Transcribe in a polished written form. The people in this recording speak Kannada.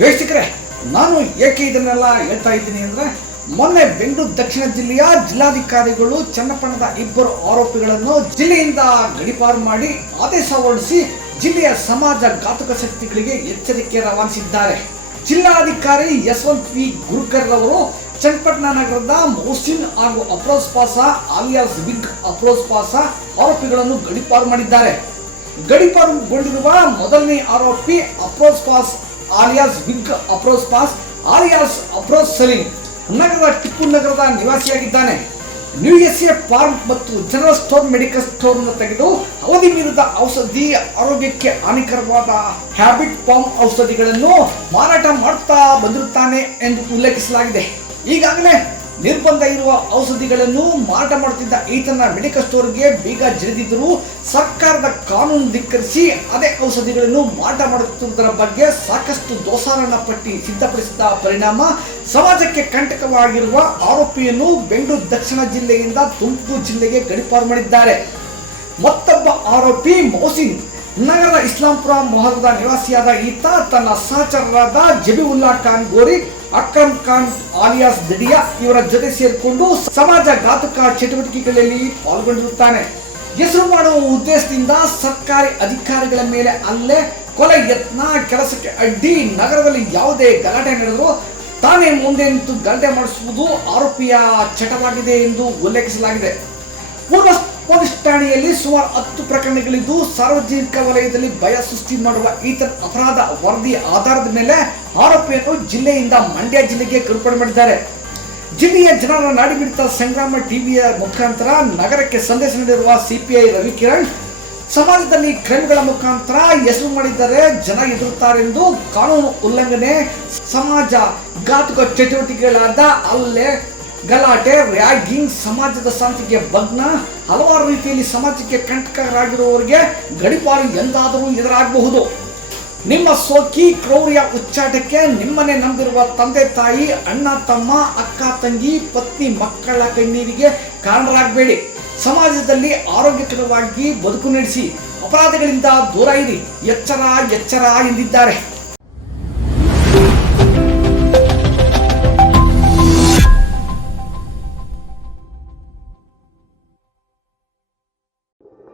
ವೀಕ್ಷಕರೇ, ನಾನು ಏಕೆ ಇದನ್ನೆಲ್ಲ ಹೇಳ್ತಾ ಇದ್ದೀನಿ ಅಂದರೆ, ಮೊನ್ನೆ ಬೆಂಗಳೂರು ದಕ್ಷಿಣ ಜಿಲ್ಲೆಯ ಜಿಲ್ಲಾಧಿಕಾರಿಗಳು ಚನ್ನಪಟ್ಟಣದ ಇಬ್ಬರು ಆರೋಪಿಗಳನ್ನು ಜಿಲ್ಲೆಯಿಂದ ಗಡೀಪಾರು ಮಾಡಿ ಆದೇಶ ಹೊರಡಿಸಿ ಜಿಲ್ಲೆಯ ಸಮಾಜ ಘಾತಕ ಶಕ್ತಿಗಳಿಗೆ ಎಚ್ಚರಿಕೆ ರವಾನಿಸಿದ್ದಾರೆ. ಜಿಲ್ಲಾಧಿಕಾರಿ ಯಶವಂತ್ ವಿ ಗುರ್ಕರ್ ಅವರು ಚನ್ನಪಟ್ಟಣ ನಗರದ ಮೌಸಿನ್ ಹಾಗೂ ಅಫ್ರೋಜ್ ಪಾಷಾ ಆಲಿಯಾಸ್ ಬಿಗ್ ಅಫ್ರೋಜ್ ಪಾಷಾ ಆರೋಪಿಗಳನ್ನು ಗಡೀಪಾರು ಮಾಡಿದ್ದಾರೆ. ಗಡೀಪಾರುಗೊಂಡಿರುವ ಮೊದಲನೇ ಆರೋಪಿ Afroz Pasha alias big Afroz Pasha alias Afroz Salim ನಗರದ ಟಿಪ್ಪು ನಗರದ ನಿವಾಸಿಯಾಗಿದ್ದಾನೆ. ಯುಎಸ್ಎ ಫಾರ್ಮ್ ಮತ್ತು ಜನರಲ್ ಸ್ಟೋರ್ ಮೆಡಿಕಲ್ ಸ್ಟೋರ್ ತೆಗೆದು ಅವಧಿ ಮೀರಿದ ಔಷಧಿ, ಆರೋಗ್ಯಕ್ಕೆ ಹಾನಿಕರವಾದ ಹ್ಯಾಬಿಟ್ ಫಾರ್ಮ್ ಔಷಧಿಗಳನ್ನು ಮಾರಾಟ ಮಾಡುತ್ತಾ ಬಂದಿರುತ್ತಾನೆ ಎಂದು ಉಲ್ಲೇಖಿಸಲಾಗಿದೆ. ಈಗಾಗಲೇ ನಿರ್ಬಂಧ ಇರುವ ಔಷಧಿಗಳನ್ನು ಮಾರಾಟ ಮಾಡುತ್ತಿದ್ದ ಈತನ ಮೆಡಿಕಲ್ ಸ್ಟೋರ್ಗೆ ಬೀಗ ಜಡಿದಿದ್ದರೂ ಸರ್ಕಾರದ ಕಾನೂನು ಧಿಕ್ಕರಿಸಿ ಅದೇ ಔಷಧಿಗಳನ್ನು ಮಾರಾಟ ಮಾಡುತ್ತಿರುವುದರ ಬಗ್ಗೆ ಸಾಕಷ್ಟು ದೋಷಾರೋಪಣಾ ಪಟ್ಟಿ ಸಿದ್ಧಪಡಿಸಿದ ಪರಿಣಾಮ ಸಮಾಜಕ್ಕೆ ಕಂಟಕವಾಗಿರುವ ಆರೋಪಿಯನ್ನು ಬೆಂಗಳೂರು ದಕ್ಷಿಣ ಜಿಲ್ಲೆಯಿಂದ ತುಮಕೂರು ಜಿಲ್ಲೆಗೆ ಗಡೀಪಾರು ಮಾಡಿದ್ದಾರೆ. ಮತ್ತೊಬ್ಬ ಆರೋಪಿ ಮೌಸಿನ್ ನಗರದ ಇಸ್ಲಾಂಪುರ ಮೊಹಲ್ಲದ ನಿವಾಸಿಯಾದ ಈತ ತನ್ನ ಸಹಚರರಾದ ಜಬೀವುಲ್ಲಾ ಖಾನ್ ಗೋರಿ, ಅಕ್ರಮ್ ಖಾನ್ ಆಲಿಯಾಸ್ ದಡಿಯಾ ಇವರ ಜೊತೆ ಸೇರಿಕೊಂಡು ಸಮಾಜ ಘಾತಕ ಚಟುವಟಿಕೆಗಳಲ್ಲಿ ಪಾಲ್ಗೊಂಡಿರುತ್ತಾನೆ. ಹೆಸರು ಮಾಡುವ ಉದ್ದೇಶದಿಂದ ಸರ್ಕಾರಿ ಅಧಿಕಾರಿಗಳ ಮೇಲೆ ಹಲ್ಲೆ, ಕೊಲೆ ಯತ್ನ, ಕೆಲಸಕ್ಕೆ ಅಡ್ಡಿ, ನಗರದಲ್ಲಿ ಯಾವುದೇ ಗಲಾಟೆ ನಡೆದರೂ ತಾನೇ ಮುಂದೆ ನಿಂತು ಗಲಾಟೆ ಮಾಡಿಸುವುದು ಆರೋಪಿಯ ಚಟವಾಗಿದೆ ಎಂದು ಉಲ್ಲೇಖಿಸಲಾಗಿದೆ. ಪೂರ್ವ ಪೊಲೀಸ್ ಠಾಣೆಯಲ್ಲಿ ಸುಮಾರು 10 ಪ್ರಕರಣಗಳಿದ್ದು ಸಾರ್ವಜನಿಕ ವಲಯದಲ್ಲಿ ಭಯ ಸೃಷ್ಟಿ ಮಾಡುವ ಈತನ ಅಪರಾಧ ವರದಿ ಆಧಾರದ ಮೇಲೆ ಆರೋಪಿಯನ್ನು ಜಿಲ್ಲೆಯಿಂದ ಮಂಡ್ಯ ಜಿಲ್ಲೆಗೆ ಕರ್ಕೊಂಡು ಮಾಡಿದ್ದಾರೆ. ಜಿಲ್ಲೆಯ ಜನರ ನಾಡಿಮಿಡಿತ ಸಂಗ್ರಾಮ ಟಿವಿಯ ಮುಖಾಂತರ ನಗರಕ್ಕೆ ಸಂದೇಶ ನೀಡಿರುವ ಸಿಪಿಐ ರವಿಕಿರಣ್, ಸಮಾಜದಲ್ಲಿ ಕ್ರೈಮ್ಗಳ ಮುಖಾಂತರ ಹೆಸರು ಮಾಡಿದರೆ ಜನ ಎದುರುತ್ತಾರೆಂದು ಕಾನೂನು ಉಲ್ಲಂಘನೆ, ಸಮಾಜ ಘಾತಕ ಚಟುವಟಿಕೆಗಳಾದ ಹಲ್ಲೆ, ಗಲಾಟೆ, ರ್ಯಾಗಿಂಗ್, ಸಮಾಜದ ಶಾಂತಿಗೆ ಭಗ್ನ, ಹಲವಾರು ರೀತಿಯಲ್ಲಿ ಸಮಾಜಕ್ಕೆ ಕಂಟಕರಾಗಿರುವವರಿಗೆ ಗಡೀಪಾರು ಎಂದಾದರೂ ಎದುರಾಗಬಹುದು. ನಿಮ್ಮ ಸೋಕಿ ಕ್ರೌರ್ಯ ಉಚ್ಚಾಟಕ್ಕೆ ನಿಮ್ಮನ್ನೇ ನಂಬಿರುವ ತಂದೆ ತಾಯಿ, ಅಣ್ಣ ತಮ್ಮ, ಅಕ್ಕ ತಂಗಿ, ಪತ್ನಿ ಮಕ್ಕಳ ಕಣ್ಣೀರಿಗೆ ಕಾರಣರಾಗಬೇಡಿ. ಸಮಾಜದಲ್ಲಿ ಆರೋಗ್ಯಕರವಾಗಿ ಬದುಕು ನಡೆಸಿ, ಅಪರಾಧಗಳಿಂದ ದೂರ ಇರಿ, ಎಚ್ಚರ ಎಚ್ಚರ ಎಂದಿದ್ದಾರೆ.